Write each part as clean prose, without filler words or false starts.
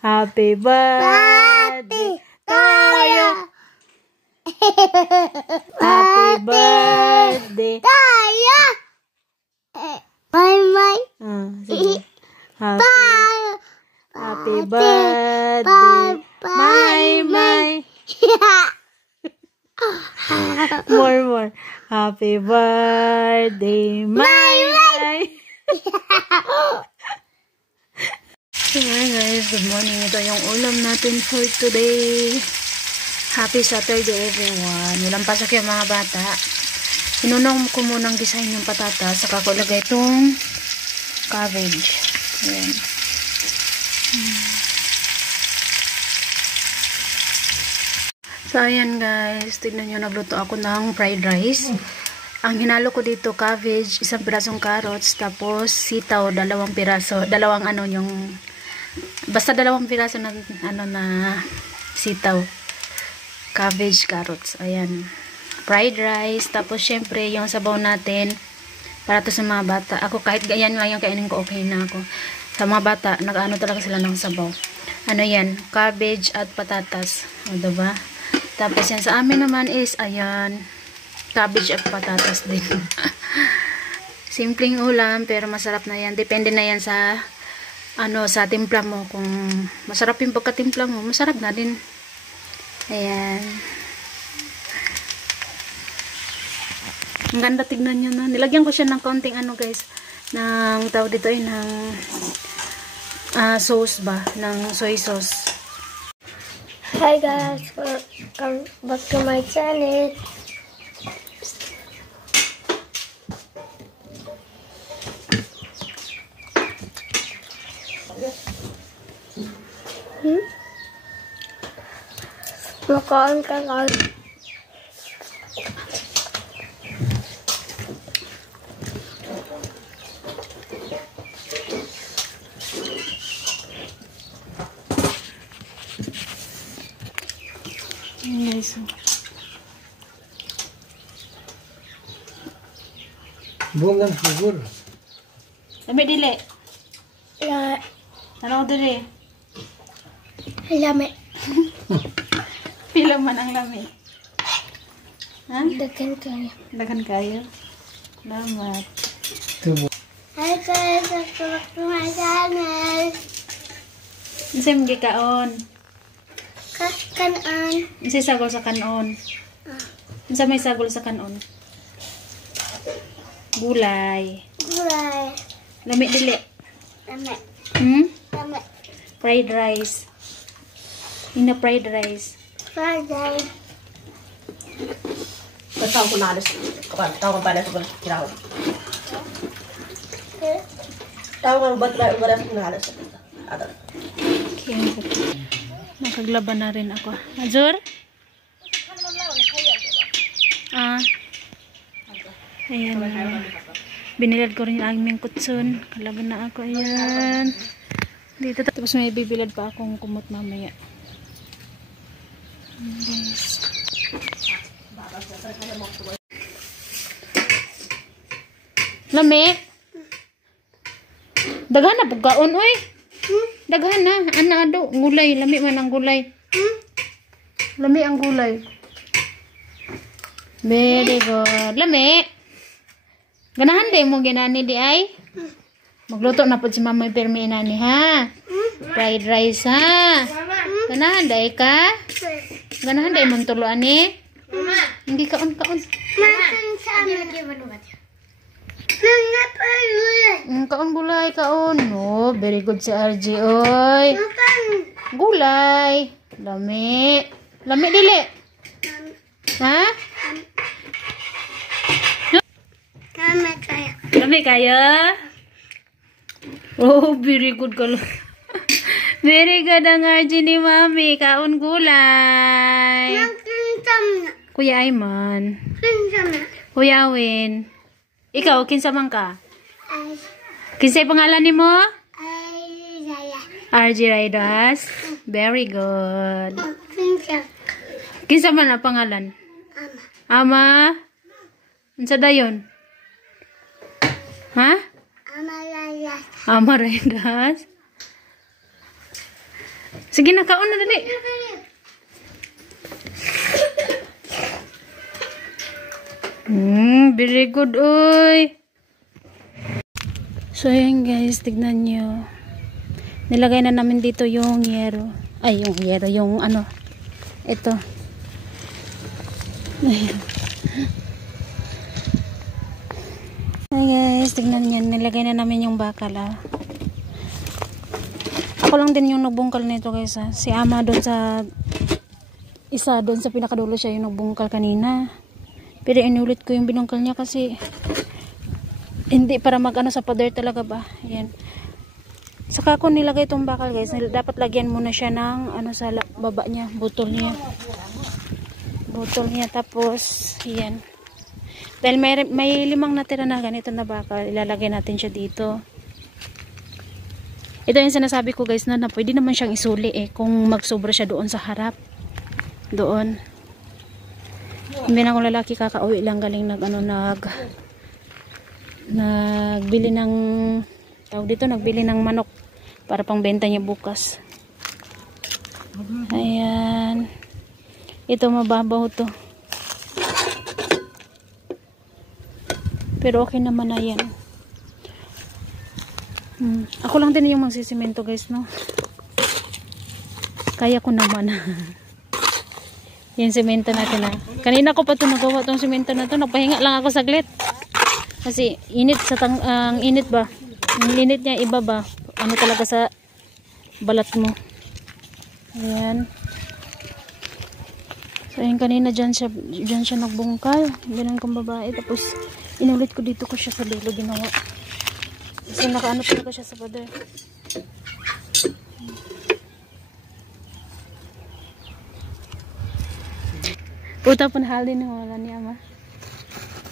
Happy birthday to you. Happy birthday to you. Bye. Sige. Happy birthday, my. More. Happy birthday, my. So guys, good morning. Ito yung ulam natin for today. Happy Saturday everyone. Walang pasok yung mga bata. Inunong ko munang design yung patatas. Saka ko lagay itong cabbage. Ayan. So ayan guys, tignan nyo, nagluto ako ng fried rice. Ang hinalo ko dito, cabbage, isang pirasong carrots, tapos sitaw, dalawang piraso, dalawang ano yung, basta dalawang piraso na, ano na sitaw, cabbage, carrots, ayan. Fried rice, tapos syempre yung sabaw natin, para to sa mga bata. Ako kahit ganyan lang yung kainin ko, okay na ako. Sa mga bata, nag-ano talaga sila ng sabaw. Ano yan, cabbage at patatas. O, diba? Tapos yan sa amin naman is, ayan, cabbage at patatas din. Simpleng ulam, pero masarap na yan. Depende na yan sa, ano, sa timpla mo. Kung masarap yung pagkatimpla mo, masarap na din. Ayan. Ang ganda, tignan nyo na. Nilagyan ko siya ng kaunting ano guys, ng tawag dito ay ng sauce ba, ng soy sauce. Hi guys, welcome back to my channel. Makaon ka guys. Guys, bungang siguro. lami dili. Ano dili? Lami. Pila man ang lami. Ha? Dagan kayo. Dagan kayo. Salamat. Hi guys, welcome back to my channel. Isay mga kaon. Kanon. Isay sagol sa kanon. Isay may sagol sa kanon. Gulay. Gulay. Lami dili. Lami. Lami. Fried rice. Ina fried rice. Fried rice. Tahu ko na alas. Kapan, tahu ko pala sa kirahon. Tahu ko ba't ba na alas. Okay. Nakaglaban na rin ako. Azur? Ayan na. Binilad ko rin yung aming kutsun. Kalaban na ako. Ayan. Dito. Tapos may bibilad pa akong kumot mamaya. Yes. Lami? Daghan na pagkaon, oy. Daghan na. Ana do, gulay. Lami man ang gulay. Lami ang gulay. Very good. Lami. Ganahan day mo ginani di ay. Magluto na po si mama yung permi nani ha. Fried rice ha. Ganahan day ka. Ganahan day mong tuluan ni. Hindi kaon. Kaon Gulay kaon. No, very good si RJ oy. Gulay. Lami. Lami dili. Ha? Lami kaya? Oh, very good ka. Very good ang RJ ni Mami. Kaon gulay. Kuya Ayman. Kuya Win. Ikaw, kinsa man ka? Kinsay pangalan ni mo? RJ Raidas. Very good. Kinsa man ang pangalan? Ama. Unsa dayon? Ha? Ama Raidas. Sige na, kaon na dali. Very good, oy. So, ayan guys, tignan nyo. Nilagay na namin dito yung yero. Ay, yung yero, yung ano. Ito. Ayan. Ayan guys, tignan nyo. Nilagay na namin yung bakal, ah. Ako lang din yung nagbungkal nito guys, ah. Si ama doon sa isa, doon sa pinakadulo siya yung nagbungkal kanina. Pero inulit ko yung binungkal niya kasi hindi para mag ano sa pader talaga ba. Ayan. Saka ako nilagay itong bakal guys. Dapat lagyan muna siya ng ano sa baba niya. Butol niya. Butol niya. Tapos ayan. Dahil may 5 natira na ganito na bakal. Ilalagay natin siya dito. Ito yung sinasabi ko guys na pwede naman siyang isuli eh. Kung magsobra siya doon sa harap. Doon. Hindi na akong lalaki kakauwi lang galing nagbili ng nagbili ng manok para pang benta niya bukas. Ayan. Ito mababaw to. Pero okay naman na yan. Ako lang din yung magsisimento guys, no? Kaya ko naman. Yung semento natin na. Kanina ko pa ito nagawa itong semento na ito. Nagpahinga lang ako saglit. Kasi init sa init ba? Yung init niya iba ba? Ano talaga sa balat mo. Ayan. So ayan kanina dyan siya nagbungkal. Bilang kong babae. Tapos inulit ko dito ko siya sa dulo ginawa. Kasi nakaano talaga siya sa pader. Puta pun hal din wala niya ma.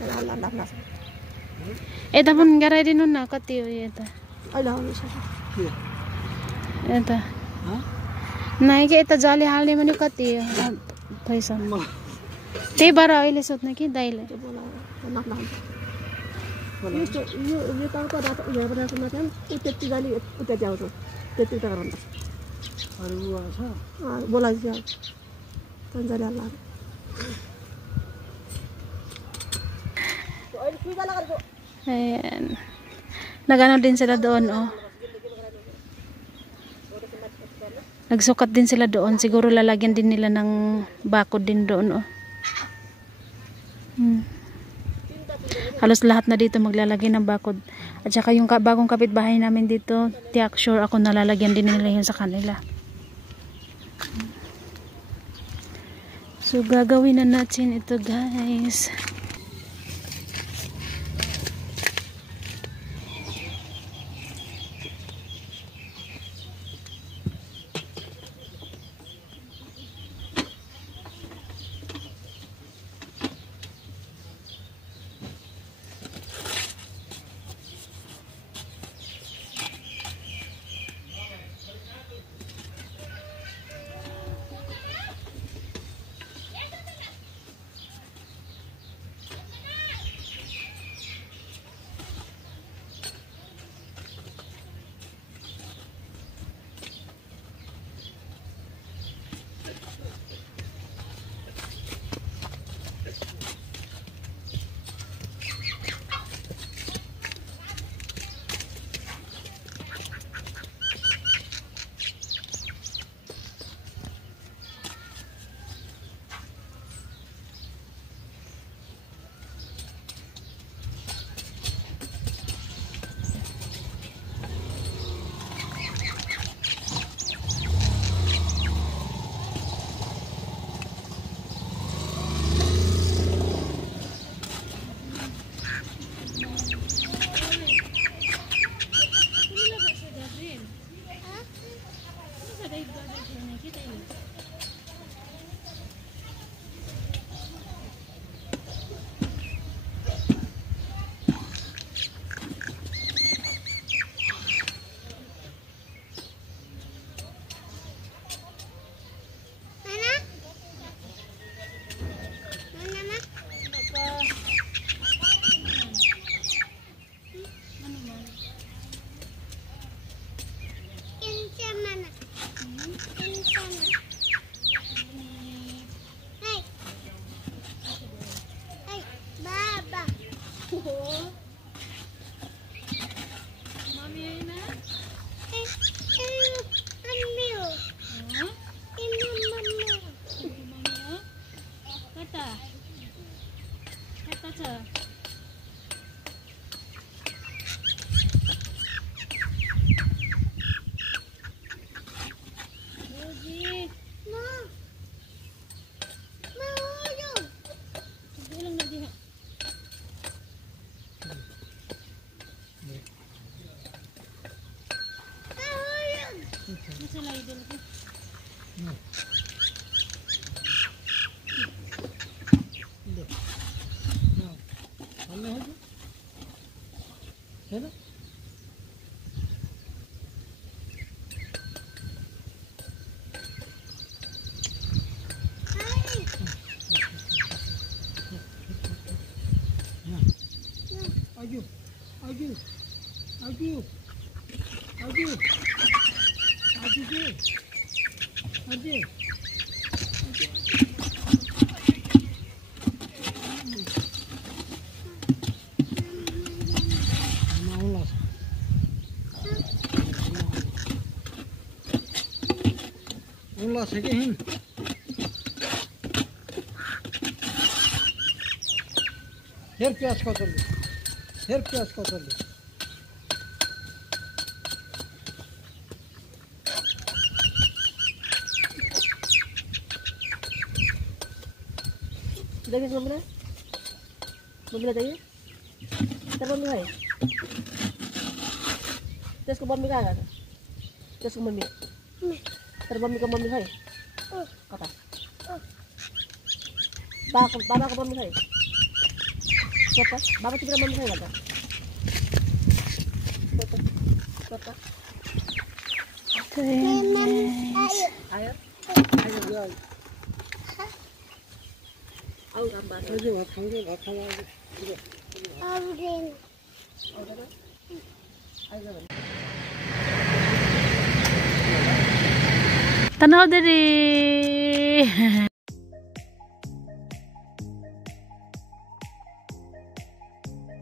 Wala. Eta pun garay din nun na katiyo eta. Ala, ano siya? Eta. Ha? Naik eta jali hal ni mani katiyo. Paisa. Te bara ilisot na ki daile. Anak na. Wala. Yo tahu pada ya pada semacam utet gali utet jauh tu. Utet kita karena. Aru asa. Bola siya. Tanzania lang. Ayan. Nagano din sila doon, oh. Nagsukat din sila doon. Siguro lalagyan din nila ng bakod din doon, oh. Halos lahat na dito maglalagay ng bakod. At saka yung bagong kapitbahay namin dito, tiyak sure ako nalalagyan din nila yun sa kanila. So, gagawin na natin ito, guys. है ना आजू आजू आजू आजू आजू के आजू Ulah sekian. Her piyaz katıldı. Her piyaz katıldı. Sudah guys, mobilnya? Mobilnya tadi? Terbang hai? Tes ke bombi kan? Tes ke bombi. Terbang ke bombi hai? Kata. Baba ke bombi hai? Siapa? Baba tidak bombi hai kata. Siapa? Ayo. Ayo. Ayo gambar. Ayo bakang. Abrin. Ayo gambar. Tanaw diri.